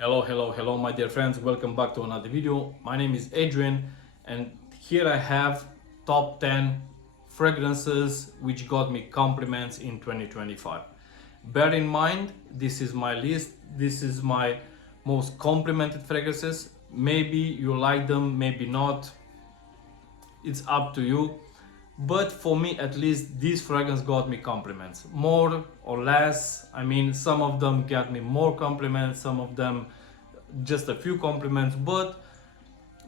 Hello my dear friends, welcome back to another video. My name is Adrian and here I have top 10 fragrances which got me compliments in 2025. Bear in mind, this is my list, this is my most complimented fragrances. Maybe you like them, maybe not, it's up to you. But for me, at least, this fragrance got me compliments, more or less. I mean, some of them got me more compliments, some of them just a few compliments, but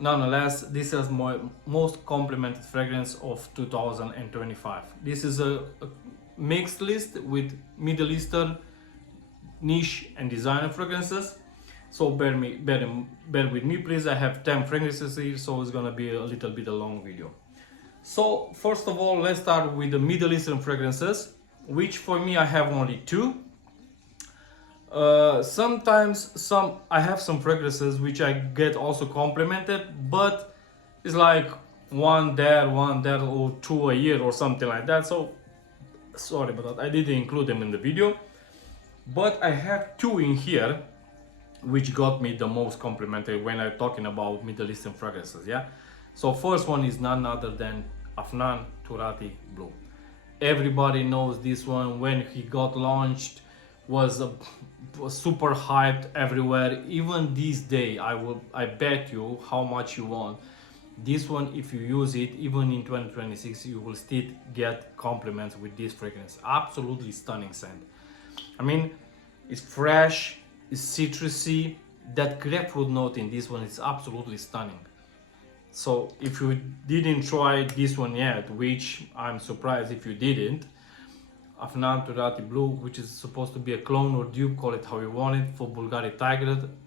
nonetheless, this is my most complimented fragrance of 2025. This is a mixed list with Middle Eastern, niche and designer fragrances. So bear with me please. I have 10 fragrances here, so it's gonna be a little bit a long video. So first of all, let's start with the Middle Eastern fragrances, which for me I have only two. Sometimes I have some fragrances which I get also complimented, but it's like one there, or two a year or something like that. So sorry about that, I didn't include them in the video. But I have two in here which got me the most complimented when I'm talking about Middle Eastern fragrances, yeah? So first one is none other than Afnan Turati Blue. Everybody knows this one. When he got launched, was super hyped everywhere. Even this day, I bet you how much you want. This one, if you use it, even in 2026, you will still get compliments with this fragrance. Absolutely stunning scent. I mean, it's fresh, it's citrusy. That grapefruit note in this one is absolutely stunning. So if you didn't try this one yet, which I'm surprised if you didn't, Afnan Turati Blue, which is supposed to be a clone or dupe, call it how you want it, for Bulgari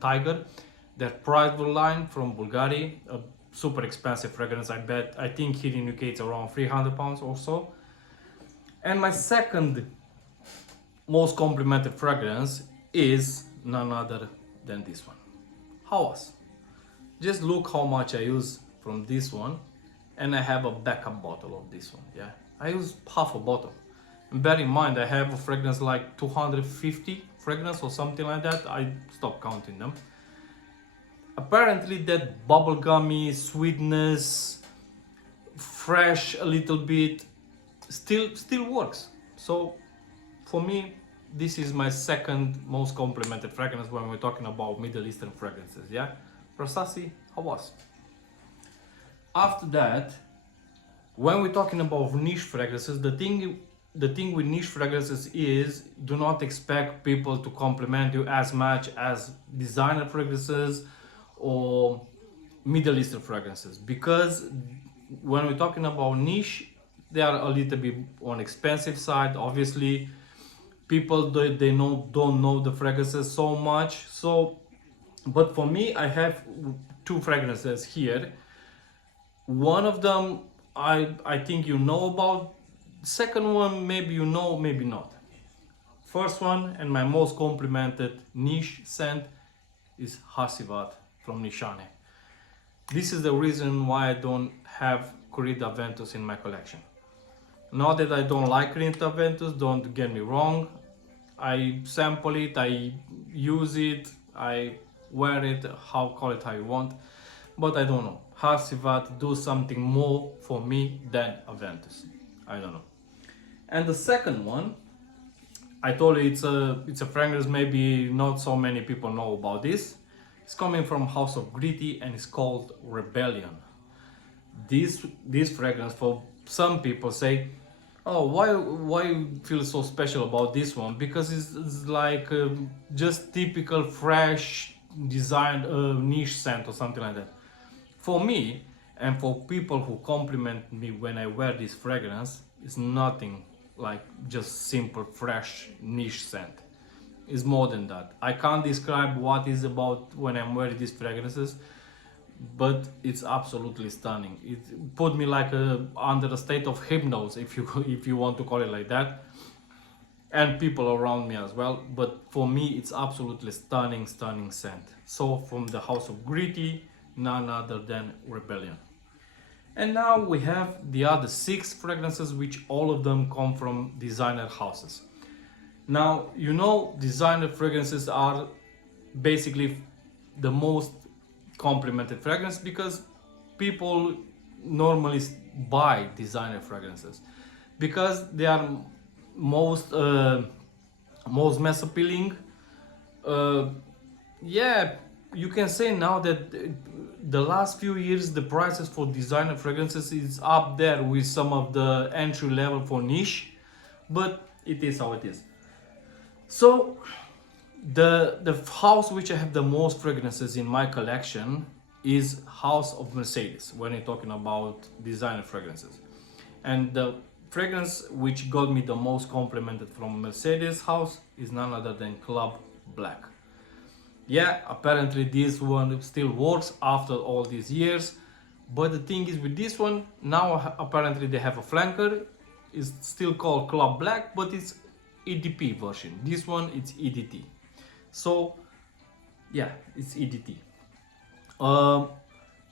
Tiger. Their prideful line from Bulgari, a super expensive fragrance, I think here in UK it's around £300 or so. And my second most complimented fragrance is none other than this one, Hawas. Just look how much I use from this one, and I have a backup bottle of this one. Yeah, I use half a bottle. And bear in mind, I have a fragrance like 250 fragrance or something like that. I stopped counting them. Apparently that bubblegummy sweetness, fresh a little bit, still works. So for me, this is my second most complimented fragrance when we're talking about Middle Eastern fragrances. Yeah, Rasasi Hawas. After that, when we're talking about niche fragrances, the thing with niche fragrances is, do not expect people to compliment you as much as designer fragrances or Middle Eastern fragrances, because when we're talking about niche, they are a little bit on expensive side. Obviously, people don't know the fragrances so much. So, but for me, I have two fragrances here. One of them I think you know about. Second one, maybe you know, maybe not. First one, and my most complimented niche scent, is Hasivat from Nishane. This is the reason why I don't have Corrida Ventus in my collection. Not that I don't like Corrida Ventus, don't get me wrong. I sample it, I use it, I wear it, call it how you want, but I don't know. Hasivat do something more for me than Aventus. I don't know. And the second one, I told you it's a fragrance maybe not so many people know about this. It's coming from House of Gritty and it's called Rebellion. This fragrance, for some people say, oh, why you feel so special about this one? Because it's like just typical fresh designed niche scent or something like that. For me, and for people who compliment me when I wear this fragrance, it's nothing like just simple fresh niche scent. It's more than that. I can't describe what is about when I'm wearing these fragrances, but it's absolutely stunning. It put me like under a state of hypnosis, if you want to call it like that, and people around me as well. But for me, it's absolutely stunning scent. So from the House of Gritty, none other than Rebellion. And now we have the other 6 fragrances, which all of them come from designer houses. Now, you know, designer fragrances are basically the most complimented fragrance, because people normally buy designer fragrances because they are most mass appealing. uh, yeah, you can say now that the last few years the prices for designer fragrances is up there with some of the entry level for niche, but it is how it is. So the house which I have the most fragrances in my collection is House of Mercedes, when you're talking about designer fragrances. And the fragrance which got me the most complimented from Mercedes house is none other than Club Black. Yeah, apparently this one still works after all these years, but the thing is with this one, now apparently they have a flanker. It's still called Club Black, but it's EDP version. This one it's EDT. So yeah, it's EDT.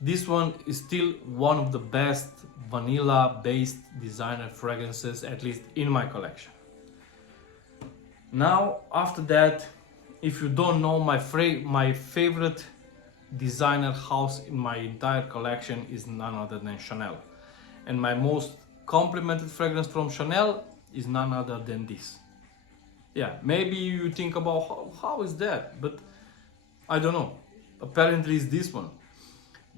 This one is still one of the best vanilla based designer fragrances, at least in my collection. Now after that, if you don't know, my favorite designer house in my entire collection is none other than Chanel, and my most complimented fragrance from Chanel is none other than this. Yeah, maybe you think about how is that, but I don't know. Apparently it's this one.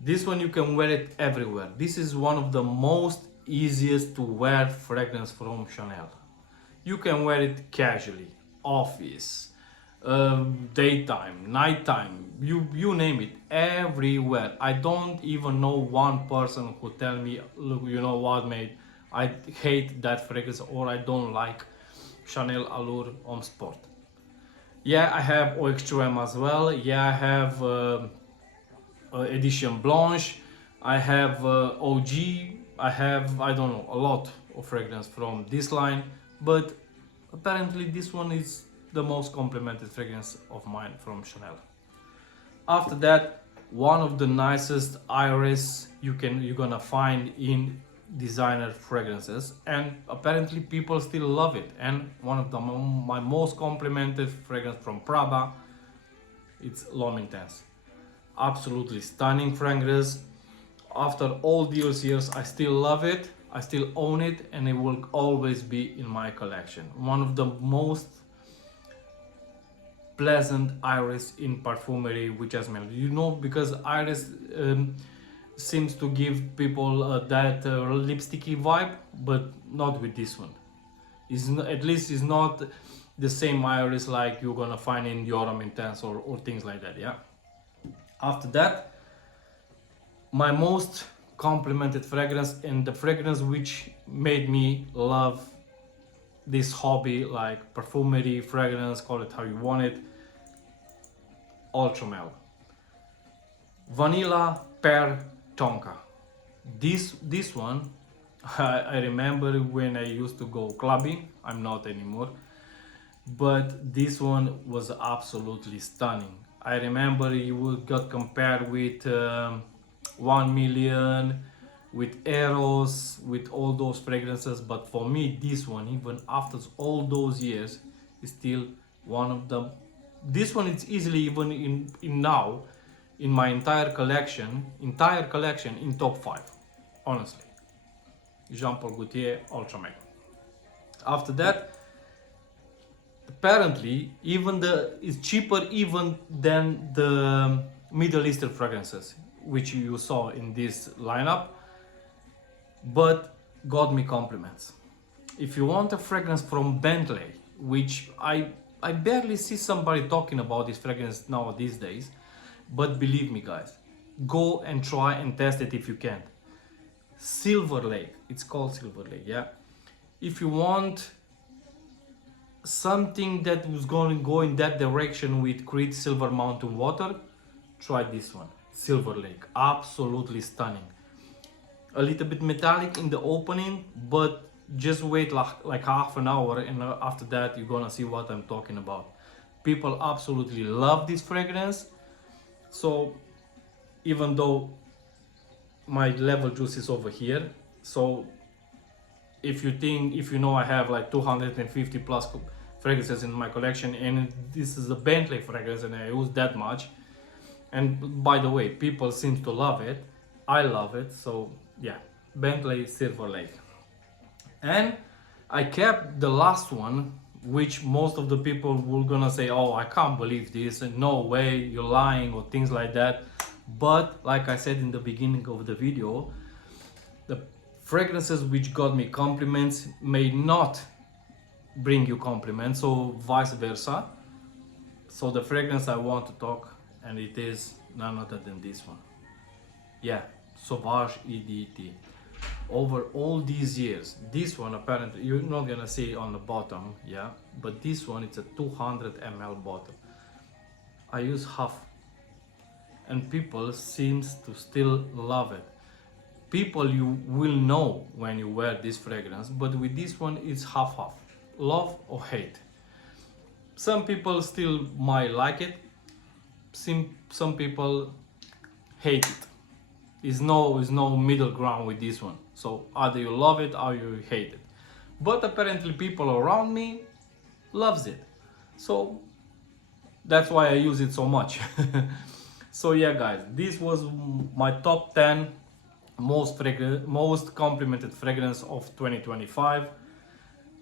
This one you can wear it everywhere. This is one of the most easiest to wear fragrance from Chanel. You can wear it casually, office, daytime, nighttime, you name it, everywhere. I don't even know one person who tell me, look, you know what, mate, I hate that fragrance or I don't like Chanel Allure Homme Sport. Yeah, I have OX2M as well. Yeah, I have Edition Blanche. I have OG. I have, I don't know, a lot of fragrance from this line, but apparently this one is the most complimented fragrance of mine from Chanel. After that, one of the nicest iris you're gonna find in designer fragrances, and apparently people still love it, and one of my most complimented fragrance from Prada, it's L'Homme Intense. Absolutely stunning fragrance. After all these years I still love it, I still own it, and it will always be in my collection. One of the most pleasant iris in perfumery which I smell, you know, because iris seems to give people that lipsticky vibe, but not with this one. At least it's not the same iris like you're gonna find in Dior Homme Intense or things like that. Yeah. After that, my most complimented fragrance, and the fragrance which made me love this hobby, like perfumery, fragrance, call it how you want it, Ultramel Vanilla Pear Tonka. This one, I remember when I used to go clubbing. I'm not anymore, but this one was absolutely stunning. I remember you got compared with 1 Million, with Eros, with all those fragrances, but for me this one, even after all those years, is still one of them. This one is easily even in now in my entire collection in top 5, honestly. Jean Paul Gaultier Ultramel. After that, apparently it's cheaper even than the Middle Eastern fragrances which you saw in this lineup, but got me compliments. If you want a fragrance from Bentley, which I barely see somebody talking about this fragrance now these days, but believe me guys, go and try and test it if you can. Silver Lake, it's called Silver Lake, yeah. If you want something that was going to go in that direction with Creed Silver Mountain Water, try this one, Silver Lake. Absolutely stunning. A little bit metallic in the opening, but just wait like half an hour, and after that you're gonna see what I'm talking about. People absolutely love this fragrance. So even though my level juice is over here, so if you know I have like 250 plus fragrances in my collection, and this is a Bentley fragrance and I use that much, And by the way, people seem to love it. I love it. So yeah, Bentley Silver Lake. And I kept the last one, which most of the people were gonna say, oh, I can't believe this, and no way, you're lying, or things like that. But like I said in the beginning of the video, the fragrances which got me compliments may not bring you compliments, so vice versa. So the fragrance I want to talk, and it is none other than this one. Yeah, Sauvage EDT. Over all these years, this one apparently you're not gonna see it on the bottom, yeah, but this one, it's a 200 ml bottle. I use half, and people seems to still love it. People you will know when you wear this fragrance, but with this one it's half, love or hate. Some people still might like it, some people hate it. Is no middle ground with this one. So either you love it or you hate it. But apparently people around me loves it. So that's why I use it so much. So yeah guys, this was my top 10 most complimented fragrance of 2025.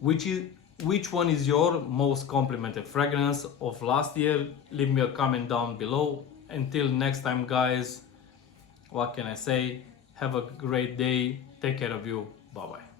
Which one is your most complimented fragrance of last year? Leave me a comment down below. Until next time guys, what can I say? Have a great day. Take care of you. Bye bye.